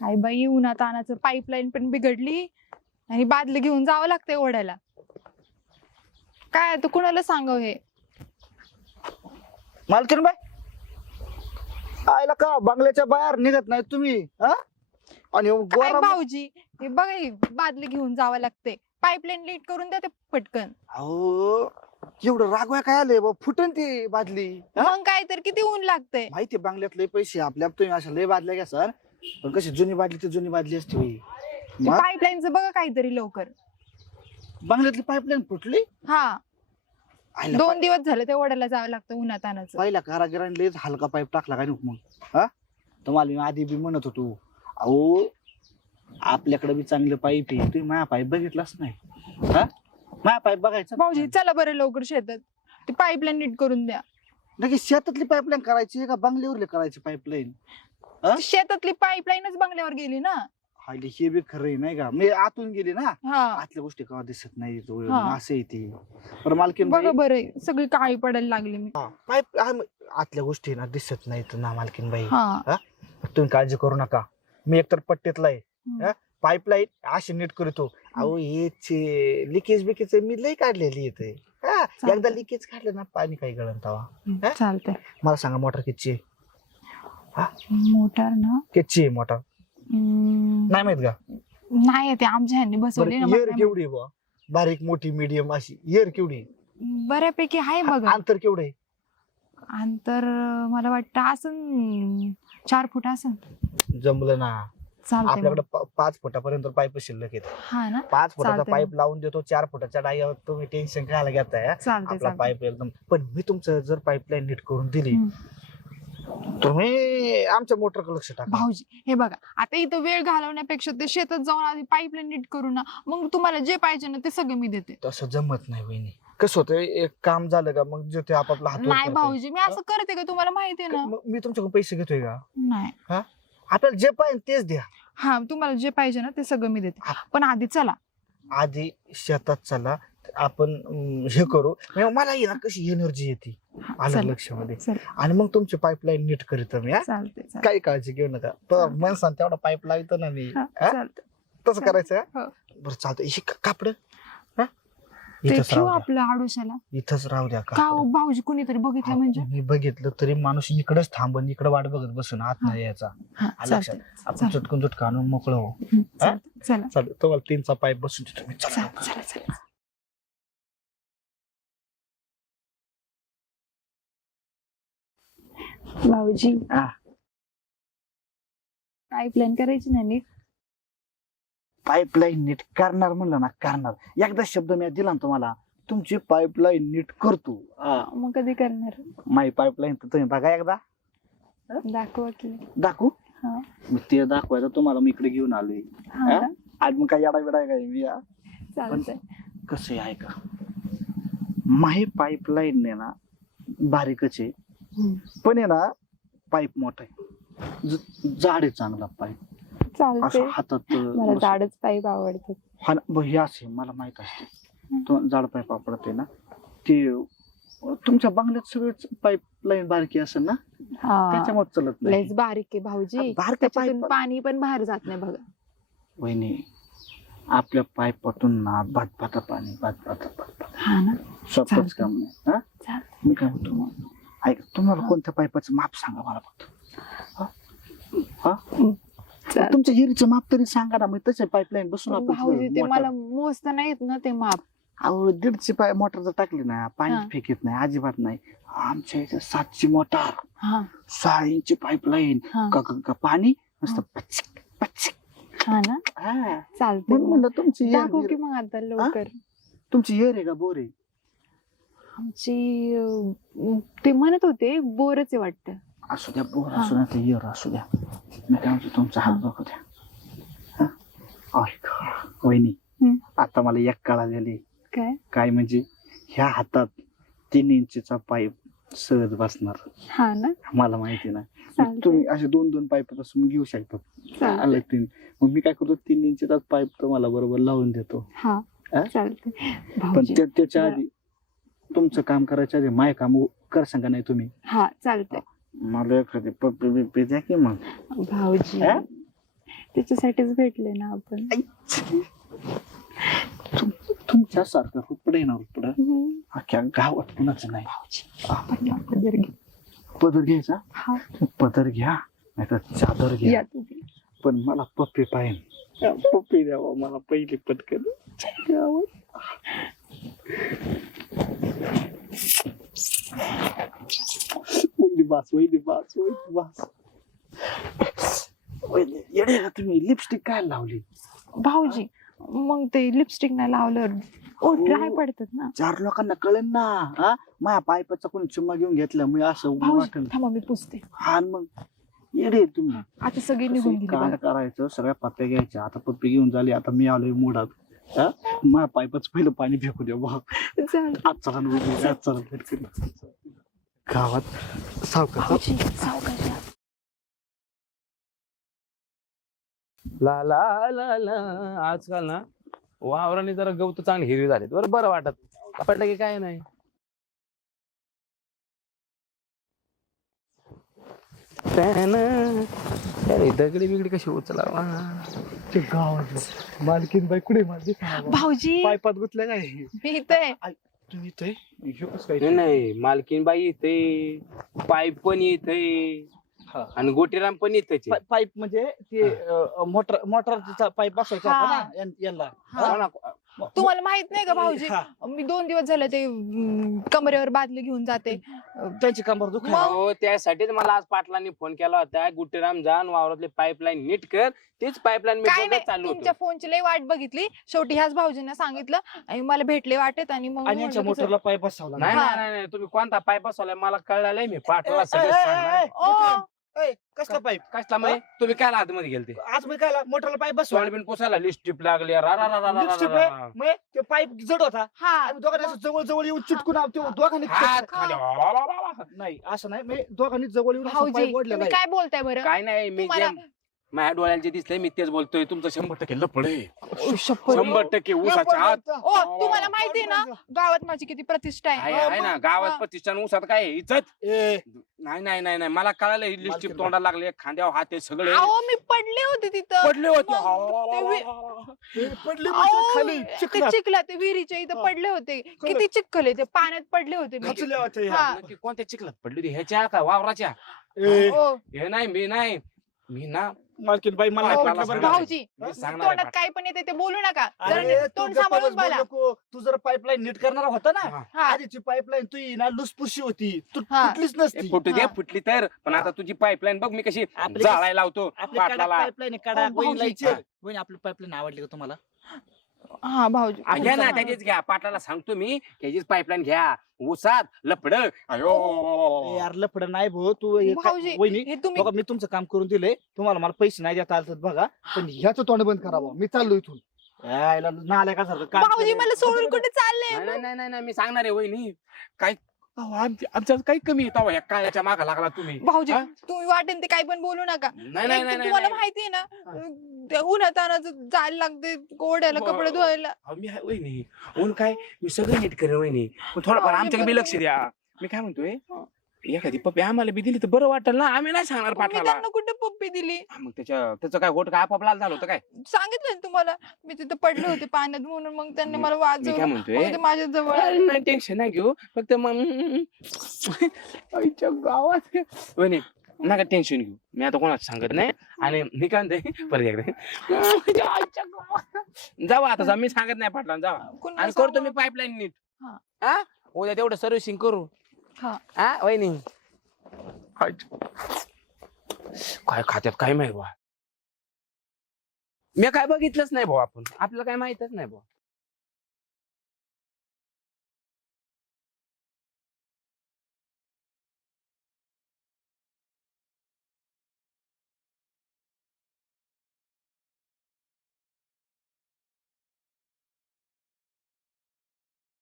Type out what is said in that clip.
काय बाई उन्हात आणाचं पाईपलाईन पण बिघडली आणि बादली घेऊन जावं लागतंय ओढायला. काय आता कुणाला सांगाव हे? मालकीन बाय आयला का बंगल्याच्या बाहेर निघत नाही तुम्ही हा? आणि काय गोरा भाऊजी हे बघा ही बादली घेऊन जावं लागते पाईपलाईन लीट करून द्या ते पटकन. अहो एवढं रागवाय काय आले बा? फुटन ती बादली हा? मग काय तर किती ऊन लागतंय? माहिती बंगल्यात लय पैसे आपल्या तुम्ही अशा लय बादल्या घ्या सर. पण कशी जुनी बादली ती जुनी बादली असते होई. मग पाईपलाईनचं बघा काहीतरी लवकर. बंगल्यातली पाईपलाईन फुटली? हा. आयला दोन दिवस झाले ते ओढायला जावं लागतं उन्हात आणाचं पहिला कारागिराने लयच हलका पाईप टाकला काय नको मग? हा? तुम्हाला मी आधी बी म्हणत होतो अहो आपल्याकडे बी चांगलं पाईप आहे. तुम्ही माझा पाईप बघितलाच नाही. हा? माझा पाईप बघायचा भाऊजी चला बरं लवकर शेतात. ते पाईपलाईन नीट करून द्या. नक्की शेतातली पाईपलाईन करायची का? बंगल्यावरली करायची पाईपलाईन शेतातली पाईपलाईनच बंगल्यावर गेली ना. हायले हे बी खरं आहे, नाही का? मी आतून गेली ना. हा. आतल्या गोष्टी कवा दिसत नाही तो हा. असं येते पण मालकीन बघा बरं सगळी काळी पडायला लागली मी. पाईप आतल्या गोष्टी ना दिसत नाहीत ना मालकीन बाई. हा. तुम्ही काळजी करू नका. मी एकतर पट्ट्यातला आहे. हम्म. पाईपलाईन अशी नीट करतो. अहो हे लिकेज बिकेज मी लई काढलेली येते चालतंय. एकदा लिकेज काढलं ना पाणी काही गळण तवा? चालतंय. मला सांगा मोटर किती मोटर ना? किती आहे मोटर? हम्म, नाही माहीत का? नाही ते आमच्या ह्यांनी बसवली ना केवढी आहे बुवा? बारीक मोठी मीडियम अशी. इयर केवढी? आहे? बऱ्यापैकी आहे बघा. अंतर केवढं आहे? अंतर अं, मला वाटतं असं चार फूट असं जमलं ना. चालतंय आपल्याकडे. प- पाच फुटापर्यंत पाईप शिल्लक हा ना? पाच फुटाचा चालतंय पाईप लावून देतो चार फुटाच्या डायवर तुम्ही टेन्शन घ्यायला घेताय हा? आपला पाईप एकदम. पण मी तुमचं जर पाईपलाईन नीट करून दिली हम्म. तुम्ही आमच्या मोटरकडे लक्ष टाका. भाऊजी हे बघा आता इथं वेळ घालवण्यापेक्षा ते शेतात जाऊन आधी पाईपलाईन नीट करू ना मग तुम्हाला जे पाहिजे ना ते सगळं मी देते. तसं जमत नाही वहिनी. कसं होतं एक काम झालं का मग जे ते आपापला हात वर नाही. भाऊजी मी असं करते का तुम्हाला माहिती आहे ना? मग मी तुमच्याकडे पैसे घेतोय का? नाही. आपल्याला जे पाहिजे तेच द्या. हा तुम्हाला जे पाहिजे ना ते सगळं मी देते. पण आधी चला. आधी शेतात चला आपण अं, हे करू. म्हणजे मला ही ना कशी एनर्जी येते? आलं लक्षामध्ये. आणि मग तुमची पाईपलाईन नीट करीत मी हा? चालते चालते काही काळजी घेऊ नका. तर मन सांग तेवढा पाईप लावतो ना मी हा, हा? तसं करायचं हा? हो. बरं चालतं हे कापड? ते इथंच ठेवू राहू द्या. आपलं आडोशाला. इथंच राहू द्या का कापड. हो, भाऊजी कुणीतरी बघितलं म्हणजे? मी बघितलं तरी माणूस इकडेच थांबून इकडे वाट बघत बसून आत. नाही यायचा. हा, आलं लक्षात? आपण. चटकून चटकन आणून मोकळं हो. चला. चालेल तुम्हाला तीनचा पाईप बसून देतो मी. चला. चला चला चला. भाऊजी. हा. पाईपलाईन करायची ना नीट? पाईपलाईन नीट करणार म्हणलं ना करणार. एकदा शब्द मी दिला ना तुम्हाला तुमची पाईपलाईन नीट करतो हा. मग कधी करणार? माझी पाईपलाईन तर तुम्ही बघा एकदा. दाखवा की. दाखवू? हा. मग ते दाखवायचं तुम्हाला मी इकडे घेऊन आलोय. हा हा? आज मग काय येडा बिडा काय? मी हा? चालतंय. कसं आहे का माही पाईपलाईन ने ना बारीकच आहे. पण आहे ना पाईप मोठा आहे. ज- जाड आहे चांगला पाईप. चालतंय. असं हातात मला जाडच पाईप आवडतात. हा ना, हे असे मला माहीत असते. तो जाड पाईप वापरते ना ते तुमच्या बंगल्यात सगळेच पाईपलाईन बारकी असेल ना? हा. त्याच्यामुळे चलत लयच नाही बारीक आहे भाऊजी. बारक्या त्याच्यातून पाईप. पाणी पण बाहेर जात नाही बघा. वहिनी आपल्या पाईपातून ना भात भाता पाणी भात भाता भात भाता हा ना. स्वतःच चालतंय. काम नाही हा? चालतंय. मी काय म्हणतो ऐक तुम्हाला कोणत्या पाईपाचं माप सांगा मला फक्त. हा? तुमच्या हिरीचं माप तरी सांगा ना मी तसे पाईपलाईन बसून भाऊजी ते मला मोजता नाही येत ना ते माप. अहो दीडची पाय मोटर जर टाकली ना हा. पाणी फेकीत नाही अजिबात नाही. आमच्या इथे सातची मोटर. हा. सहा इंची पाईपलाईन हा. का का- का पाणी मस्त पचिक पचिक. हा ना? हा. चालते म्हणून म्हणलं तुमची येर- दाखव की येर- मग आता लवकर. तुमची येर आहे का बोर? आहे आमची अं, ते म्हणत होते बोरच आहे वाटतं. असू द्या बोर. असू द्या ते येर असू द्या. मी काय म्हणतो तुमचा हात बघू द्या. हा? ऐक, वहिनी हम्म. आता मला एक कळालेली काय? काय म्हणजे ह्या हातात तीन इंचीचा पाईप सहज बसणार. हा ना? मला माहिती ना. चालतंय. तुम्ही असे दोन दोन पाईप बसून घेऊ शकता. चालतंय. आलं तीन. मग मी काय करतो तीन इंचीचा पाईप तुम्हाला बरोबर लावून देतो. हा. हा? पण भाऊजी. त्या- त्याच्या. आधी तुमचं काम करायच्या आधी माय काम कर सांगा नाही तुम्ही. हा चालते मला एखादी पप्पी बिप्पी द्या की मग. भाऊजी हा? त्याच्यासाठीच भेटले ना आपण. तुमच्यासारखं रुपडे ना रुपड? हम्म. अख्ख्या गावात कुणाचं नाही? आपण या पदर घे. पदर घ्यायचा? हा. पदर घ्या नाही तर चादर घ्या. या तुम्ही. पण मला पप्पी पाहिजे. पप्पी द्यावा मला पहिली पटकन. वहिनी बास वहिनी बास वहिनी बास वहिनी, येडे का तुम्ही लिपस्टिक काय लावली? भाऊजी मग ते लिपस्टिक नाही लावल्यावर ओ ड्राय पडतात ना. चार लोकांना कळेल ना हा? माझ्या पायपाचा कोणी चुम्मा घेऊन घेतला मी असं भाऊजी वाटण थांबा मी पुसते. हा मग. येडे तुम्ही. आता सगळी निघून गेली बघा. करायचं? सगळ्या पप्प्या घ्यायच्या. आता पप्पी घेऊन झाली आता मी आलोय मुडात. हा? माझ्या पायपाच पहिलं पाणी फेकू द्या बा. आज चला ना उभी, आज चला पटकन. गावात सावकाश. ला ला ला ला आजकाल ना वावराने जरा गवत चांगली हिरवी झालीत बरं बरं वाटत पडलं की काय नाही त्यानं त्याने दगडी बिगडी कशी उचलावा? ते गावात मालकीन बाई कुठे माझी? भाऊजी. पायपात गुतल्या काय? मी इथे. तुम्ही इथे नाही काय नाही मालकीन बाई येते पाईप पण येते हा. आणि गोटीराम पण येते पाय- पाईप म्हणजे ते मोटर मोटरचा पाईप बसवायचा होता हा. ना यां- याला हा. तुम्हाला माहीत नाही का भाऊजी? हा. मी दोन दिवस झाले ते अं, कमरेवर बादली घेऊन जाते. त्यांची कंबर दुख मग? हो त्यासाठीच मला आज पाटलांनी फोन केला होता. गुटीराम जान वावरातले पाईपलाईन नीट कर. तीच पाईपलाईन मी काय बघत नाही चालू तुमच्या होतो फोनची लई वाट बघितली. शेवटी ह्याच भाऊजींना सांगितलं आणि मला भेटले वाटेत आणि मग आणि यांच्या मोटरला पाईप बसवला. नाही. नाही नाही नाही, तुम्ही कोणता पाईप बसवलाय? मला कळलेलं मी. सगळं सांगणार. ओ, ए, कसला पाईप? कसला म्हणजे तुम्ही काय आतमध्ये गेलते? आज मी काय मोटरला पाईप बसवा सोयाबीन पोसायला लिस्टिप लागली रा रा रा रा रा लिपस्टिक रा रा. मग ते पाईप जड होता. हा. आम्ही दोघांनी असं जवळ जवळ येऊन चिटकून आहोत, ते दोघांनी हात चिटकून- खाली वा, वा, वा, वा, वा. नाही असं नाही. मी दोघांनी जवळ येऊन असं भाऊजी पाईप ओढलेला तुम्ही आहे. काय बोलताय बरं? काय नाही मी तुम्हाला- जे माझ्या डोळ्यांचे दिसले मी तेच बोलतोय. तुमचं शंभर टक्के लपड. शंभर टक्के ऊसाच्या आत ओ तुम्हाला माहितीये ना गावात माझी किती प्रतिष्ठा आहे. आहे आहे ना. गावात हा. प्रतिष्ठान ऊसात काय आहे? इज्जत? ए, नाही नाही नाही नाही. मला कळालं ही लिस्टिप मालकीण तोंडाला लागले खांद्यावर हात आहे सगळे. अहो मी पडले होते तिथं. पडले होते? मग ते वा, पडली म्हणजे अहो, खाली ते चिखलात. चिखला ते विहिरीच्या इथं हा. पडले होते. किती चिखल आहे ते. पाण्यात पडले होते मी. खचल्या होत्या हा. नक्की कोणत्या चिखलात पडली होती? ह्याच्या का? वावराच्या? ए, ओ, हे नाही मी नाही. मी ना मालकीन बाई मला पटलं बरं. का? भाऊजी मी सांगणार आहे तोंडात काय पण येते ते बोलू नका अरे, जरा तू तोंड गप्प सांभाळून बस, बोल बोला नको. तू जर पाईपलाईन नीट करणार होता ना हा. हा आधीची पाईपलाईन तू ही ना लुसपुशी होती तू हा. कुठलीच ए, नसती फुटू दे हा. फुटली तर पण आता तुझी पाईपलाईन बघ मी कशी आपली जाळायला लावतो आपली कडा पाटलाला पाईपलाईन कडा अहो, भाऊजी. वहिनी वहिनी आपली पाईपलाईन आवडली का तुम्हाला हा भाऊजी. आ, घ्या ना त्याचीच घ्या. पाटलाला सांगतो मी त्याचीच पाईपलाईन घ्या. ऊसात लपड अयो. यार लफड नाही भाऊ तू हे काय- भाऊजी वहिनी हे तुम्ही बघा मी तुमचं काम करून दिलंय. तुम्हाला मला पैसे नाही देता आलं तर बघा. पण ह्याचं तोंड बंद करावं. मी चाललो इथून. यायला नाल्या का सारखं काम भाऊजी केलंय. मला सोडून कुठे चालले? नाही, नाही नाही नाही मी सांगणार आहे वहिनी. काय अहो, आमच्या आमच्यात काही कमी येत ह्या काळ्याच्या मागा लागला तुम्ही. भाऊजी हा? तुम्ही वाटेल ते काही पण बोलू नका. नाही नाही तुम्हाला नाही. माहितीये ना त्या उन्हातानाच जायला लागते गोड्याला वा- कपडे धुवायला. अहो, मी आहे वहिनी. ऊन काय? मी सगळं नीट करेन वहिनी. पण थोडंफार हा, मी आमच्याकडे बी लक्ष द्या. मी काय म्हणतोय? हा. एखादी पप्पी आम्हाला बी दिली तर बरं वाटेल ना. आम्ही नाही सांगणार मी पाटलाला त्यांना कुठे पप्पी दिली? हा, मग त्याच्या त्याचं काय गोट काय आपाप लाल झालं होतं काय? सांगितलं ना तुम्हाला. मी तिथे पडले होते पाण्यात म्हणून मग त्यांनी मला मी काय वाचवलं म्हणतोय ते माझ्या जवळ अरे, नाही टेन्शन नाही घेऊ. फक्त मग आईच्या गावात. वहिनी नका टेन्शन घेऊ. मी आता कोणाच सांगत नाही. आणि मी काय म्हणते परत एकदा. आईच्या गावात. जावा आता जा. मी सांगत नाही पाटला जावा. आणि करतो मी? पाईपलाईन नीट. हा. हा उद्या तेवढं सर्व्हिसिंग करू. हा. वहिनी. काय खात्यात काय माहिती बा? मी काय बघितलंच नाही भाऊ आपण. आपल्याला काय माहितच नाही भाऊ.